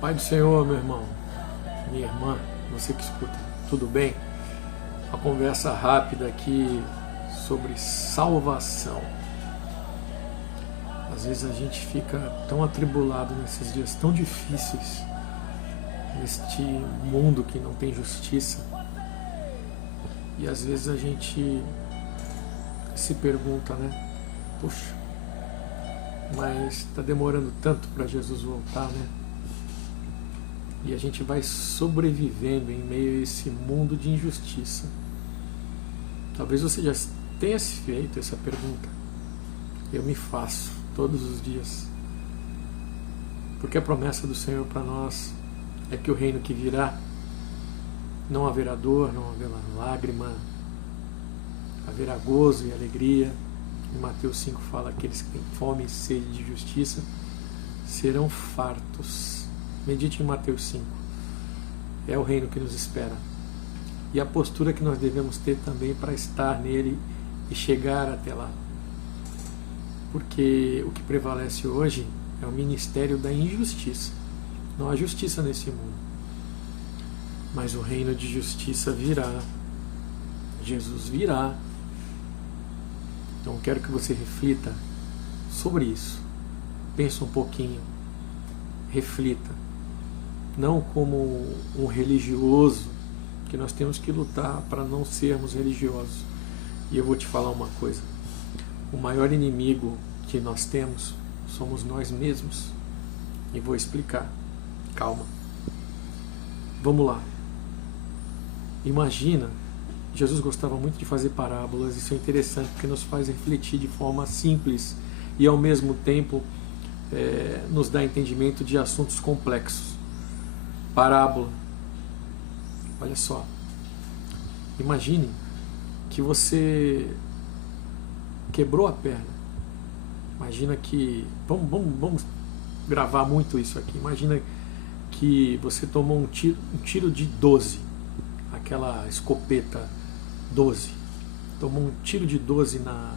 Pai do Senhor, meu irmão, minha irmã, você que escuta, tudo bem? Uma conversa rápida aqui sobre salvação. Às vezes a gente fica tão atribulado nesses dias tão difíceis, neste mundo que não tem justiça, e às vezes a gente se pergunta, né? Puxa, mas está demorando tanto para Jesus voltar, né? E a gente vai sobrevivendo em meio a esse mundo de injustiça. Talvez você já tenha se feito essa pergunta. Eu me faço todos os dias. Porque a promessa do Senhor para nós é que o reino que virá não haverá dor, não haverá lágrima, haverá gozo e alegria. Em Mateus 5 fala: aqueles que têm fome e sede de justiça serão fartos. Medite em Mateus 5. É o reino que nos espera. E a postura que nós devemos ter também para estar nele e chegar até lá. Porque o que prevalece hoje é o ministério da injustiça. Não há justiça nesse mundo. Mas o reino de justiça virá. Jesus virá. Então quero que você reflita sobre isso. Pense um pouquinho. Reflita. Não como um religioso, que nós temos que lutar para não sermos religiosos. E eu vou te falar uma coisa. O maior inimigo que nós temos somos nós mesmos. E vou explicar. Calma. Vamos lá. Imagina, Jesus gostava muito de fazer parábolas. Isso é interessante porque nos faz refletir de forma simples e ao mesmo tempo nos dá entendimento de assuntos complexos. Parábola. Olha só. Imagine que você quebrou a perna. Imagina que... Vamos gravar muito isso aqui. Imagina que você tomou um tiro de 12. Aquela escopeta 12. Tomou um tiro de 12 na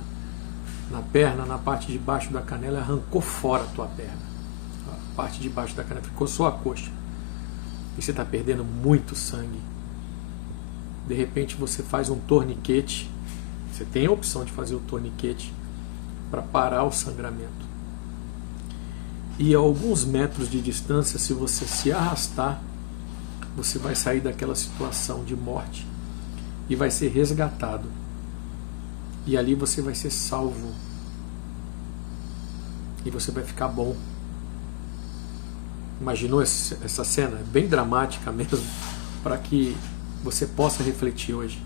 perna, na parte de baixo da canela, e arrancou fora a tua perna. A parte de baixo da canela ficou só a coxa. E você está perdendo muito sangue. De repente você faz um torniquete. Você tem a opção de fazer o torniquete para parar o sangramento. E a alguns metros de distância, se você se arrastar, você vai sair daquela situação de morte e vai ser resgatado. E ali você vai ser salvo. E você vai ficar bom. Imaginou essa cena? É bem dramática mesmo, para que você possa refletir hoje.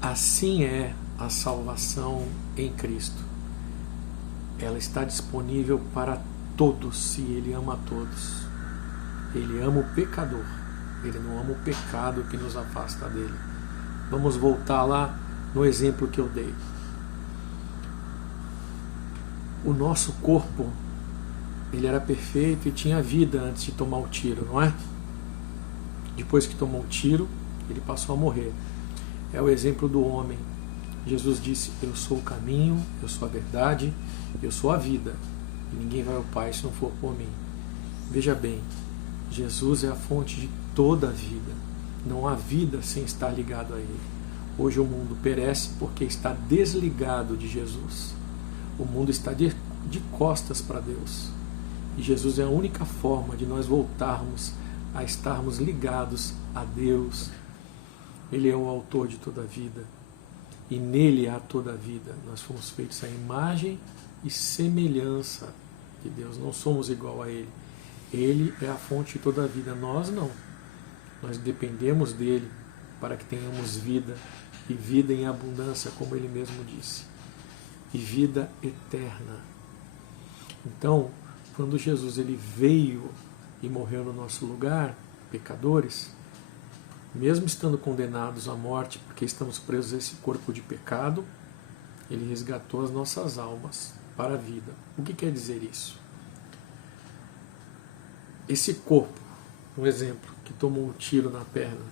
Assim é a salvação em Cristo. Ela está disponível para todos, e Ele ama a todos. Ele ama o pecador. Ele não ama o pecado que nos afasta dele. Vamos voltar lá no exemplo que eu dei. O nosso corpo, ele era perfeito e tinha vida antes de tomar o tiro, não é? Depois que tomou o tiro, ele passou a morrer. É o exemplo do homem. Jesus disse: eu sou o caminho, eu sou a verdade, eu sou a vida. E ninguém vai ao Pai se não for por mim. Veja bem, Jesus é a fonte de toda a vida. Não há vida sem estar ligado a Ele. Hoje o mundo perece porque está desligado de Jesus. O mundo está de costas para Deus. E Jesus é a única forma de nós voltarmos a estarmos ligados a Deus. Ele é o autor de toda a vida. E nele há toda a vida. Nós fomos feitos à imagem e semelhança de Deus. Não somos igual a Ele. Ele é a fonte de toda a vida. Nós não. Nós dependemos dele para que tenhamos vida. E vida em abundância, como Ele mesmo disse. E vida eterna. Então, quando Jesus ele veio e morreu no nosso lugar, pecadores, mesmo estando condenados à morte, porque estamos presos a esse corpo de pecado, Ele resgatou as nossas almas para a vida. O que quer dizer isso? Esse corpo, um exemplo, que tomou um tiro na perna,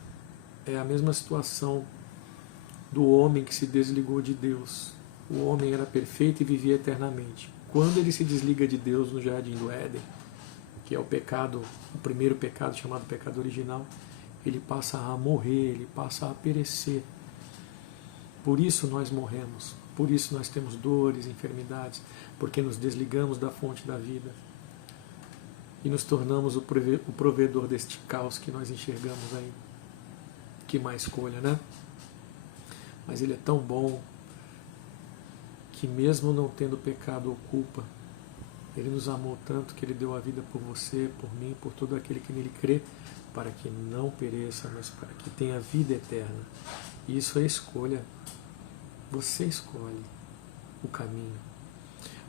é a mesma situação do homem que se desligou de Deus. O homem era perfeito e vivia eternamente. Quando ele se desliga de Deus no jardim do Éden, o que é o pecado, o primeiro pecado chamado pecado original, ele passa a morrer, ele passa a perecer. Por isso nós morremos, por isso nós temos dores, enfermidades, porque nos desligamos da fonte da vida e nos tornamos o provedor deste caos que nós enxergamos aí. Que má escolha, né? Mas ele é tão bom que mesmo não tendo pecado ou culpa, ele nos amou tanto que ele deu a vida por você, por mim, por todo aquele que nele crê, para que não pereça, mas para que tenha vida eterna. E isso é escolha. Você escolhe o caminho.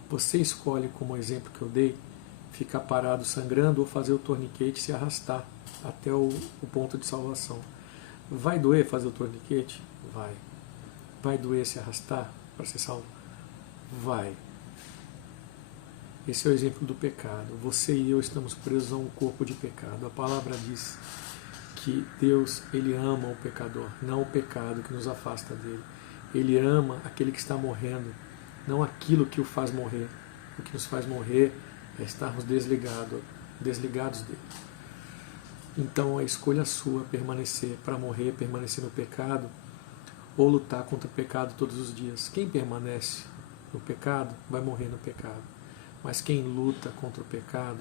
Você escolhe, como o exemplo que eu dei, ficar parado sangrando ou fazer o torniquete se arrastar até o ponto de salvação. Vai doer fazer o torniquete? Vai. Vai doer se arrastar para ser salvo? Vai. Esse é o exemplo do pecado. Você e eu estamos presos a um corpo de pecado. A palavra diz que Deus, ele ama o pecador, não o pecado que nos afasta dele. Ele ama aquele que está morrendo, não aquilo que o faz morrer. O que nos faz morrer é estarmos desligados dele. Então a escolha sua permanecer para morrer, permanecer no pecado, ou lutar contra o pecado todos os dias. Quem permanece no pecado vai morrer no pecado. Mas quem luta contra o pecado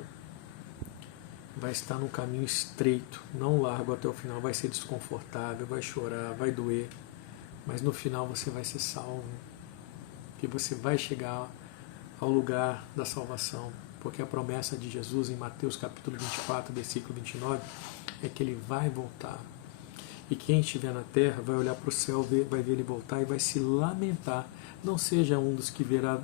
vai estar num caminho estreito, não largo até o final, vai ser desconfortável, vai chorar, vai doer. Mas no final você vai ser salvo, que você vai chegar ao lugar da salvação, porque a promessa de Jesus em Mateus capítulo 24, versículo 29, é que ele vai voltar. E quem estiver na terra vai olhar para o céu, vai ver ele voltar e vai se lamentar. Não seja um dos que verá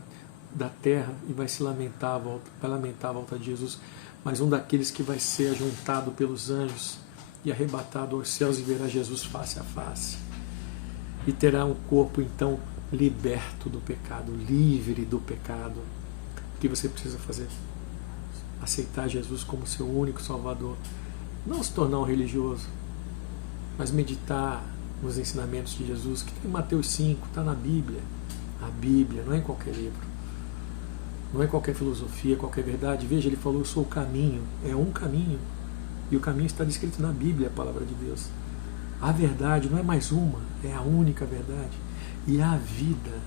da terra e vai se lamentar, vai lamentar a volta de Jesus, mas um daqueles que vai ser ajuntado pelos anjos e arrebatado aos céus e verá Jesus face a face. E terá um corpo então liberto do pecado, livre do pecado. O que você precisa fazer? Aceitar Jesus como seu único Salvador. Não se tornar um religioso, mas meditar nos ensinamentos de Jesus, que tem em Mateus 5, está na Bíblia. A Bíblia, não é em qualquer livro. Não é qualquer filosofia, qualquer verdade. Veja, ele falou, eu sou o caminho. É um caminho. E o caminho está descrito na Bíblia, a palavra de Deus. A verdade não é mais uma, é a única verdade. E a vida.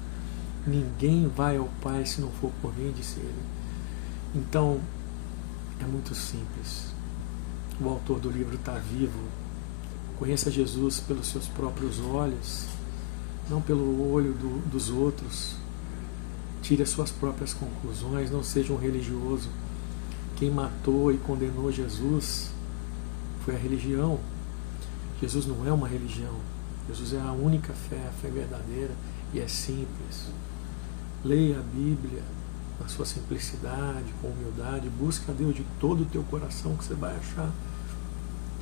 Ninguém vai ao Pai se não for por mim, disse ele. Então, é muito simples. O autor do livro está vivo. Conheça Jesus pelos seus próprios olhos, não pelo olho dos outros. Tire as suas próprias conclusões, não seja um religioso. Quem matou e condenou Jesus foi a religião. Jesus não é uma religião. Jesus é a única fé, a fé verdadeira, e é simples. Leia a Bíblia na sua simplicidade, com humildade, busca a Deus de todo o teu coração, que você vai achar.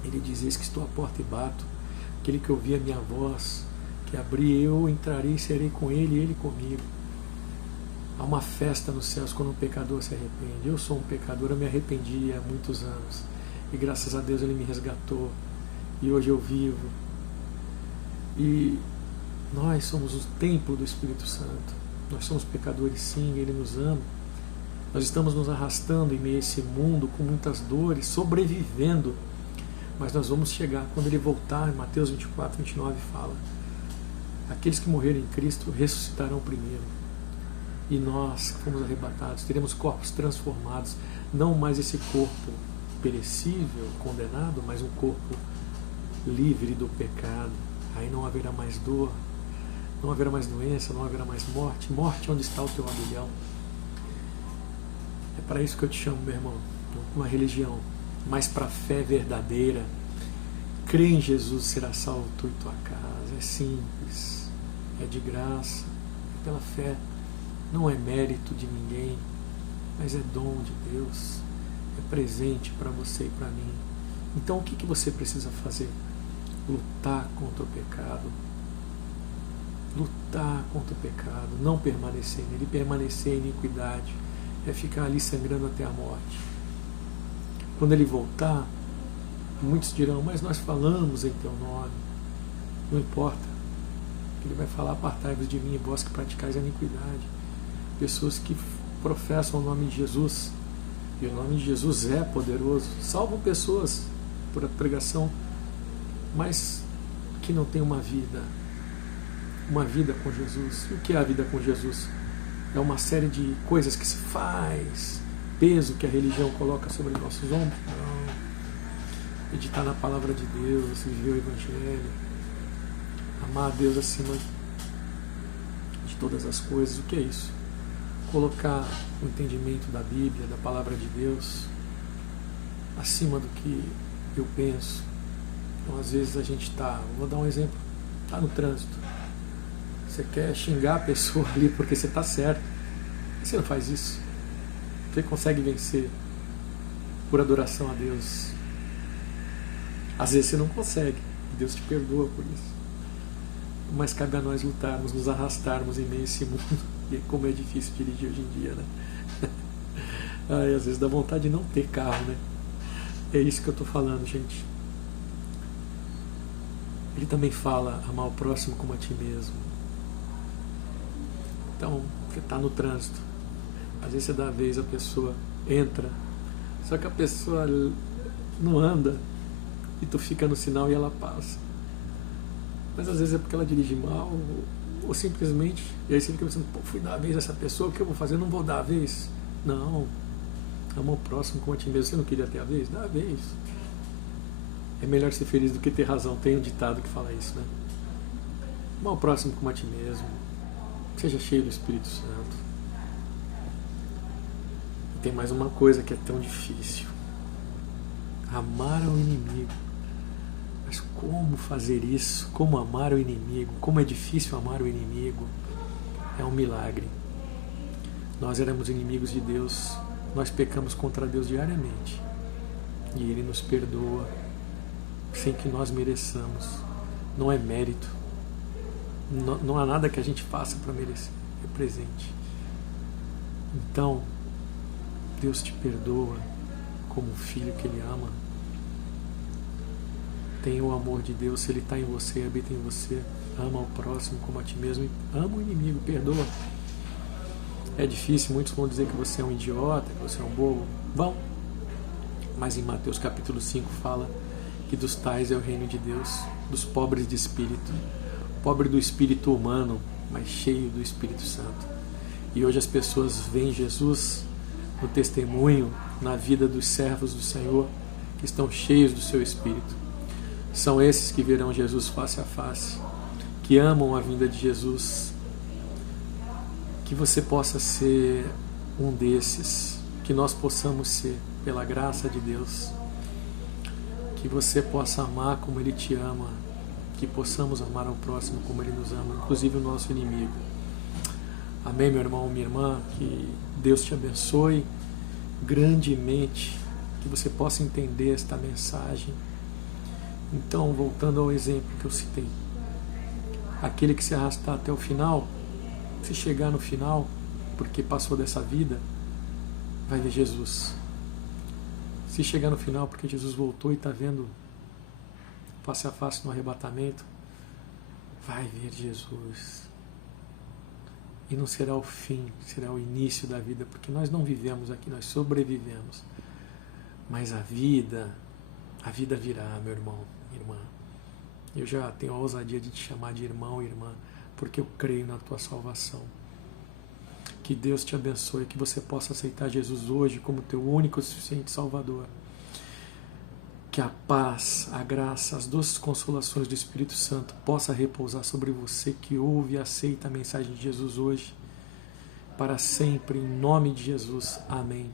Ele diz, eis que estou à porta e bato. Aquele que ouvir a minha voz, que abrir, eu entrarei e serei com ele e ele comigo. Há uma festa nos céus quando um pecador se arrepende. Eu sou um pecador, eu me arrependi há muitos anos. E graças a Deus ele me resgatou. E hoje eu vivo. E nós somos o templo do Espírito Santo. Nós somos pecadores sim, ele nos ama. Nós estamos nos arrastando em meio a esse mundo com muitas dores, sobrevivendo. Mas nós vamos chegar, quando ele voltar, em Mateus 24, 29 fala, aqueles que morreram em Cristo ressuscitarão primeiro. E nós que fomos arrebatados, teremos corpos transformados, não mais esse corpo perecível, condenado, mas um corpo livre do pecado. Aí não haverá mais dor, não haverá mais doença, não haverá mais morte. Morte, onde está o teu aguilhão? É para isso que eu te chamo, meu irmão, uma religião, mas para a fé verdadeira. Crê em Jesus, será salvo tu e tua casa. É simples, é de graça, é pela fé. Não é mérito de ninguém, mas é dom de Deus, é presente para você e para mim. Então o que você precisa fazer? Lutar contra o pecado. Lutar contra o pecado, não permanecer nele. Permanecer em iniquidade é ficar ali sangrando até a morte. Quando ele voltar, muitos dirão, mas nós falamos em teu nome. Não importa. Ele vai falar, apartai-vos de mim, vós que praticais a iniquidade. Pessoas que professam o nome de Jesus, E o nome de Jesus é poderoso. Salvam pessoas por a pregação, mas que não tem uma vida com Jesus. E o que é a vida com Jesus? É uma série de coisas que se faz, peso que a religião coloca sobre nossos ombros? Não. Meditar na palavra de Deus, viver o Evangelho, amar a Deus acima de todas as coisas. O que é isso? Colocar o entendimento da Bíblia, da palavra de Deus, acima do que eu penso. Então, às vezes a gente vou dar um exemplo, está no trânsito. Você quer xingar a pessoa ali porque você está certo. Você não faz isso. Você consegue vencer por adoração a Deus. Às vezes você não consegue. Deus te perdoa por isso. Mas cabe a nós lutarmos, nos arrastarmos em meio a esse mundo. E como é difícil dirigir hoje em dia, né? Ai, às vezes dá vontade de não ter carro, né? É isso que eu estou falando, gente. Ele também fala amar o próximo como a ti mesmo. Então, você está no trânsito. Às vezes você dá a vez, a pessoa entra. Só que a pessoa não anda. E tu fica no sinal e ela passa. Mas às vezes é porque ela dirige mal. Ou simplesmente, e aí você fica pensando, pô, fui dar a vez a essa pessoa, o que eu vou fazer? Eu não vou dar a vez. Não. Ama o próximo como a ti mesmo. Você não queria ter a vez? Dá a vez. É melhor ser feliz do que ter razão. Tem um ditado que fala isso, né? Ama o próximo como a ti mesmo. Seja cheio do Espírito Santo. E tem mais uma coisa que é tão difícil. Amar ao inimigo. Mas como fazer isso? Como amar o inimigo? Como é difícil amar o inimigo? É um milagre. Nós éramos inimigos de Deus. Nós pecamos contra Deus diariamente. E Ele nos perdoa sem que nós mereçamos. Não é mérito. Não há nada que a gente faça para merecer. É presente. Então, Deus te perdoa como um filho que Ele ama. Tem o amor de Deus, se Ele está em você, habita em você. Ama o próximo como a ti mesmo. E ama o inimigo, perdoa. É difícil, muitos vão dizer que você é um idiota, que você é um bobo. Vão. Mas em Mateus capítulo 5 fala que dos tais é o reino de Deus, dos pobres de espírito. Pobre do espírito humano, mas cheio do Espírito Santo. E hoje as pessoas veem Jesus no testemunho, na vida dos servos do Senhor, que estão cheios do seu Espírito. São esses que verão Jesus face a face, que amam a vinda de Jesus. Que você possa ser um desses, que nós possamos ser, pela graça de Deus. Que você possa amar como Ele te ama, que possamos amar ao próximo como Ele nos ama, inclusive o nosso inimigo. Amém, meu irmão, minha irmã, que Deus te abençoe grandemente, que você possa entender esta mensagem. Então, voltando ao exemplo que eu citei, aquele que se arrastar até o final, se chegar no final, porque passou dessa vida, vai ver Jesus. Se chegar no final, porque Jesus voltou e está vendo face a face no arrebatamento, vai ver Jesus. E não será o fim, será o início da vida, porque nós não vivemos aqui, nós sobrevivemos. Mas a vida virá, meu irmão, minha irmã. Eu já tenho a ousadia de te chamar de irmão e irmã, porque eu creio na tua salvação. Que Deus te abençoe, que você possa aceitar Jesus hoje como teu único e suficiente Salvador. Que a paz, a graça, as doces consolações do Espírito Santo possa repousar sobre você que ouve e aceita a mensagem de Jesus hoje, para sempre, em nome de Jesus. Amém.